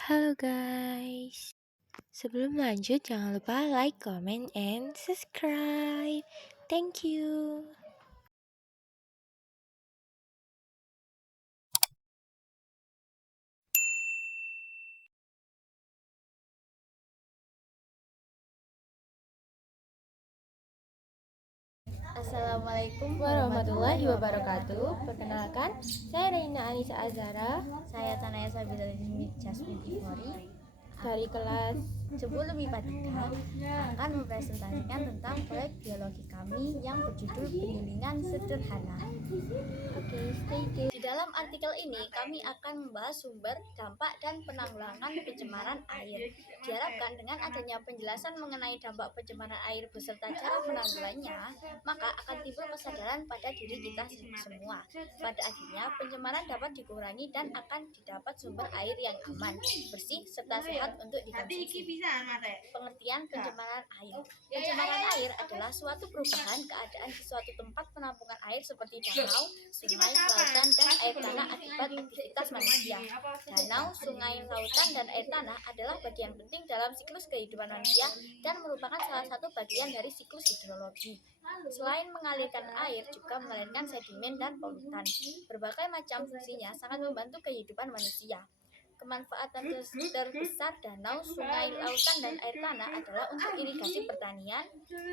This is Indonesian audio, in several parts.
Halo guys, sebelum lanjut jangan lupa like, comment, and subscribe. Thank you. Assalamualaikum Warahmatullahi wabarakatuh. Perkenalkan, saya Reina Anissa Azara Saya Tanaya Sabila Jasmine Ivori dari kelas. sebelum IPA 3 akan mempresentasikan tentang proyek biologi kami yang berjudul Penyulingan Sederhana. Oke, stay tuned. Di dalam artikel ini kami akan membahas sumber, dampak, dan penanggulangan pencemaran air. Diharapkan dengan adanya penjelasan mengenai dampak pencemaran air beserta cara menanggulanginya, maka akan timbul kesadaran pada diri kita semua. Pada akhirnya, pencemaran dapat dikurangi dan akan didapat sumber air yang aman, bersih, serta sehat untuk dikonsumsi. Pengertian pencemaran air. Pencemaran air adalah suatu perubahan keadaan di suatu tempat penampungan air seperti danau, sungai, lautan, dan air tanah akibat aktivitas manusia. Danau, sungai, lautan, dan air tanah adalah bagian penting dalam siklus kehidupan manusia dan merupakan salah satu bagian dari siklus hidrologi. Selain mengalirkan air, juga mengalirkan sedimen dan polutan. Berbagai macam fungsinya sangat membantu kehidupan manusia. Kemanfaatan terbesar danau, sungai, lautan, dan air tanah adalah untuk irigasi pertanian,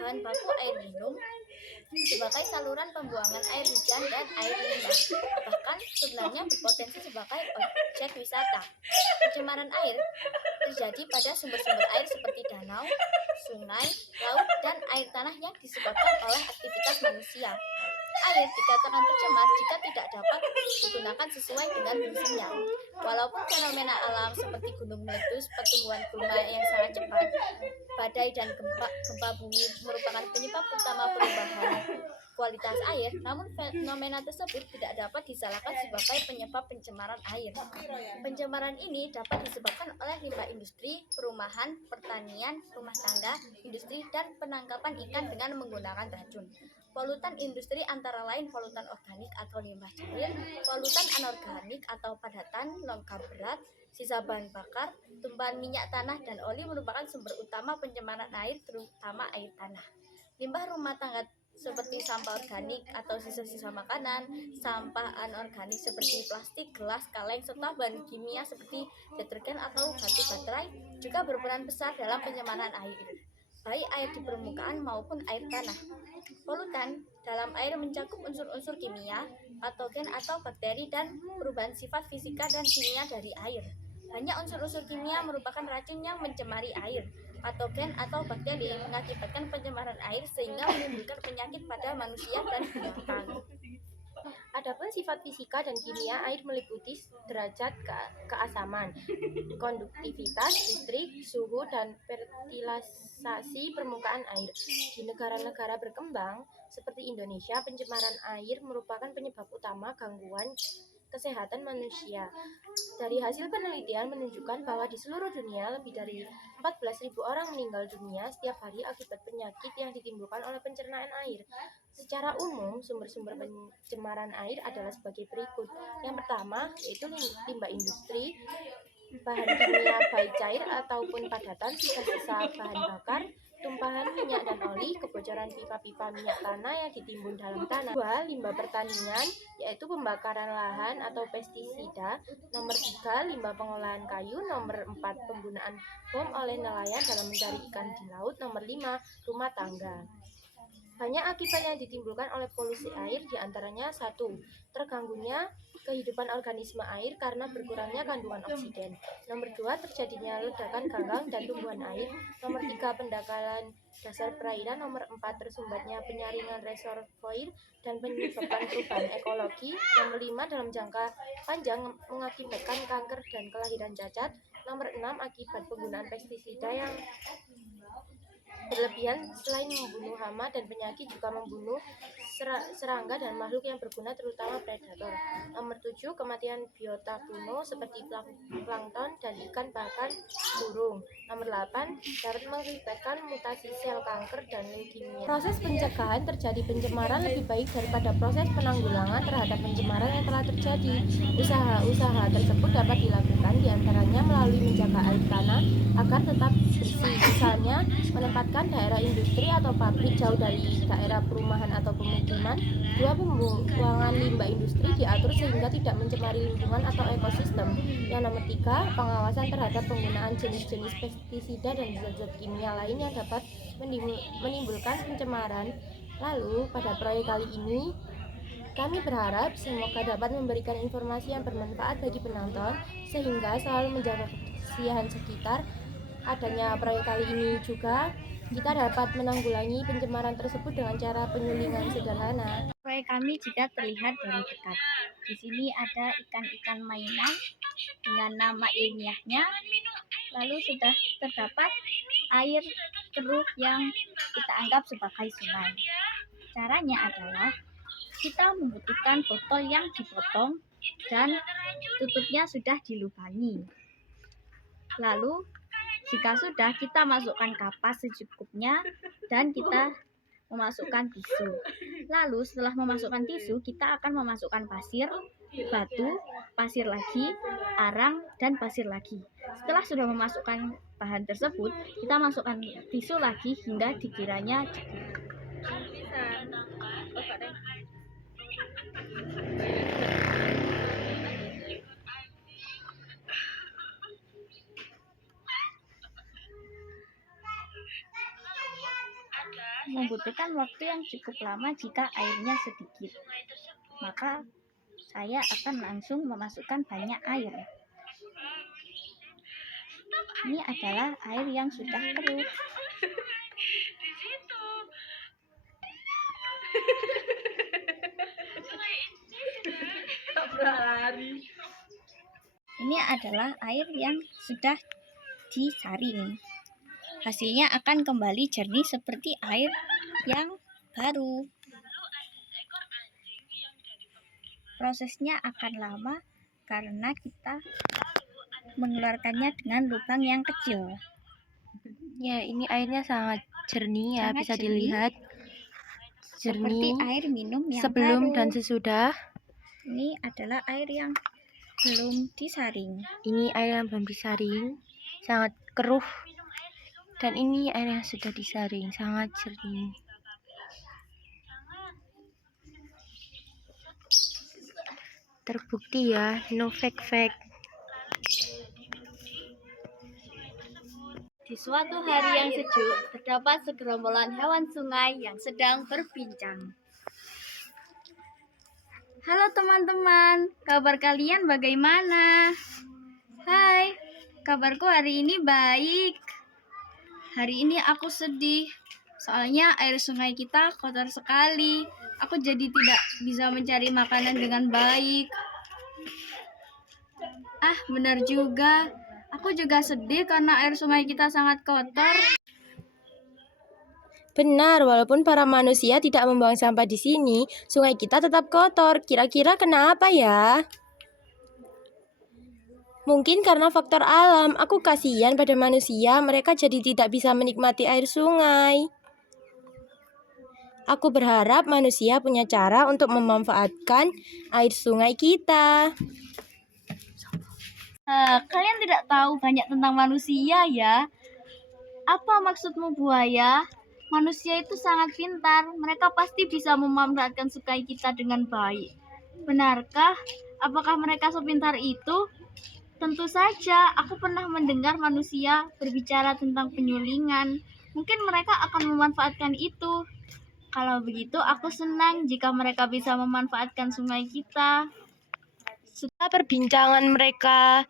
bahan baku air minum, sebagai saluran pembuangan air hujan dan air limbah. Bahkan sebenarnya berpotensi sebagai objek wisata. Pencemaran air terjadi pada sumber-sumber air seperti danau, sungai, laut, dan air tanah yang disebabkan oleh aktivitas manusia. Air dikatakan tercemar jika tidak dapat digunakan sesuai dengan fungsinya. Walaupun fenomena alam seperti gunung meletus, pertumbuhan gulma yang sangat cepat, badai dan gempa bumi merupakan penyebab utama perubahan kualitas air, namun fenomena tersebut tidak dapat disalahkan sebagai penyebab pencemaran air. Pencemaran ini dapat disebabkan oleh limbah industri, perumahan, pertanian, rumah tangga, industri, dan penangkapan ikan dengan menggunakan racun. Polutan industri antara lain polutan organik atau limbah cair, polutan anorganik atau padatan logam berat, sisa bahan bakar, tumpahan minyak tanah dan oli merupakan sumber utama pencemaran air, terutama air tanah. Limbah rumah tangga seperti sampah organik atau sisa-sisa makanan, sampah anorganik seperti plastik, gelas, kaleng, serta bahan kimia seperti detergen atau batu baterai juga berperan besar dalam pencemaran air, baik air di permukaan maupun air tanah. Polutan dalam air mencakup unsur-unsur kimia, patogen atau bakteri, dan perubahan sifat fisika dan kimia dari air. Banyak unsur-unsur kimia merupakan racun yang mencemari air. Patogen atau bakteri mengakibatkan pencemaran air sehingga menimbulkan penyakit pada manusia dan binatang. Adapun sifat fisika dan kimia air meliputi derajat keasaman, konduktivitas listrik, suhu, dan fertilisasi permukaan air. Di negara-negara berkembang seperti Indonesia, pencemaran air merupakan penyebab utama gangguan kesehatan manusia. Dari hasil penelitian menunjukkan bahwa di seluruh dunia lebih dari 14.000 orang meninggal dunia setiap hari akibat penyakit yang ditimbulkan oleh pencernaan air. Secara umum, sumber-sumber pencemaran air adalah sebagai berikut. Yang pertama, yaitu limbah industri, bahan kimia baik cair ataupun padatan, sisa-sisa bahan bakar, tumpahan minyak dan oli, kebocoran pipa-pipa minyak tanah yang ditimbun dalam tanah. 2. Limbah pertanian, yaitu pembakaran lahan atau pestisida. Nomor 3. Limbah pengolahan kayu. Nomor 4. Penggunaan bom oleh nelayan dalam mencari ikan di laut. Nomor 5. Rumah tangga. Banyak akibat yang ditimbulkan oleh polusi air, diantaranya 1. Terganggunya kehidupan organisme air karena berkurangnya kandungan oksigen. Nomor 2. Terjadinya ledakan ganggang dan tumbuhan air. Nomor 3. Pendangkalan dasar perairan. Nomor 4. Tersumbatnya penyaringan reservoir dan menyebabkan perubahan ekologi. Nomor 5. Dalam jangka panjang mengakibatkan kanker dan kelahiran cacat. Nomor 6. Akibat penggunaan pestisida yang berlebihan, selain membunuh hama dan penyakit juga membunuh serangga dan makhluk yang berguna terutama predator. Nomor 7. Kematian biota kuno seperti plankton dan ikan bahkan burung. Nomor 8. Dapat mengakibatkan mutasi sel kanker dan leukemia. Proses pencegahan terjadi pencemaran lebih baik daripada proses penanggulangan terhadap pencemaran yang telah terjadi. Usaha-usaha tersebut dapat dilakukan diantaranya melalui menjaga air tanah agar tetap bersih, misalnya menempatkan daerah industri atau pabrik jauh dari daerah perumahan atau pemukiman. Dua, pembuangan limbah industri diatur sehingga tidak mencemari lingkungan atau ekosistem. Yang nomor 3, pengawasan terhadap penggunaan jenis-jenis pestisida dan zat-zat kimia lain yang dapat menimbulkan pencemaran. Lalu, pada proyek kali ini, kami berharap semoga dapat memberikan informasi yang bermanfaat bagi penonton, sehingga selalu menjaga kebersihan sekitar. Adanya proyek kali ini juga, kita dapat menanggulangi pencemaran tersebut dengan cara penyulingan sederhana. Proyek kami jika terlihat dari dekat. Di sini ada ikan-ikan mainan dengan nama ilmiahnya. Lalu sudah terdapat air keruh yang kita anggap sebagai sungai. Caranya adalah kita membutuhkan botol yang dipotong dan tutupnya sudah dilubangi. Lalu jika sudah, kita masukkan kapas secukupnya dan kita memasukkan tisu. Lalu setelah memasukkan tisu, kita akan memasukkan pasir, batu, pasir lagi, arang, dan pasir lagi. Setelah sudah memasukkan bahan tersebut, kita masukkan tisu lagi hingga dikiranya cukup. Membutuhkan waktu yang cukup lama jika airnya sedikit. Maka saya akan langsung memasukkan banyak air. Ini adalah air yang sudah keruh. Ini adalah air yang sudah disaring. Hasilnya akan kembali jernih seperti air yang baru. Prosesnya akan lama karena kita mengeluarkannya dengan lubang yang kecil. Ya, ini airnya sangat jernih ya, Sangat bisa jernih, dilihat seperti jernih air minum yang sebelum baru. dan sesudah. Ini adalah air yang belum disaring. Ini air yang belum disaring, sangat keruh. Dan ini air yang sudah disaring, sangat jernih. Terbukti ya, no fake. Di suatu hari yang sejuk, terdapat segerombolan hewan sungai yang sedang berbincang. Halo teman-teman, kabar kalian bagaimana? Hai, kabarku hari ini baik. Hari ini aku sedih, soalnya air sungai kita kotor sekali. Aku jadi tidak bisa mencari makanan dengan baik. Ah, benar juga. Aku juga sedih karena air sungai kita sangat kotor. Benar, walaupun para manusia tidak membuang sampah di sini, sungai kita tetap kotor. Kira-kira kenapa ya? Mungkin karena faktor alam. Aku kasihan pada manusia, mereka jadi tidak bisa menikmati air sungai. Aku berharap manusia punya cara untuk memanfaatkan air sungai kita. Kalian tidak tahu banyak tentang manusia ya? Apa maksudmu buaya? Manusia itu sangat pintar. Mereka pasti bisa memanfaatkan sungai kita dengan baik. Benarkah? Apakah mereka sepintar itu? Tentu saja, aku pernah mendengar manusia berbicara tentang penyulingan. Mungkin mereka akan memanfaatkan itu. Kalau begitu, aku senang jika mereka bisa memanfaatkan sungai kita. Setelah perbincangan mereka,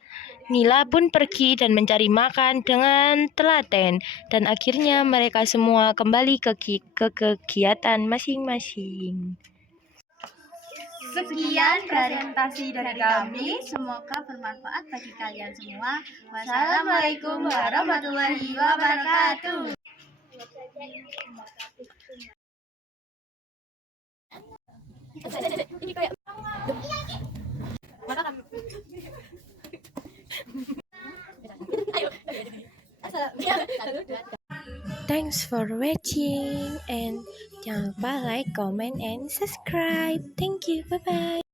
Nila pun pergi dan mencari makan dengan telaten. Dan akhirnya mereka semua kembali ke kegiatan masing-masing. Sekian presentasi dari kami. Semoga bermanfaat bagi kalian semua. Wassalamualaikum warahmatullahi wabarakatuh. Thanks for watching and jangan lupa like, comment, and subscribe. Thank you. Bye bye.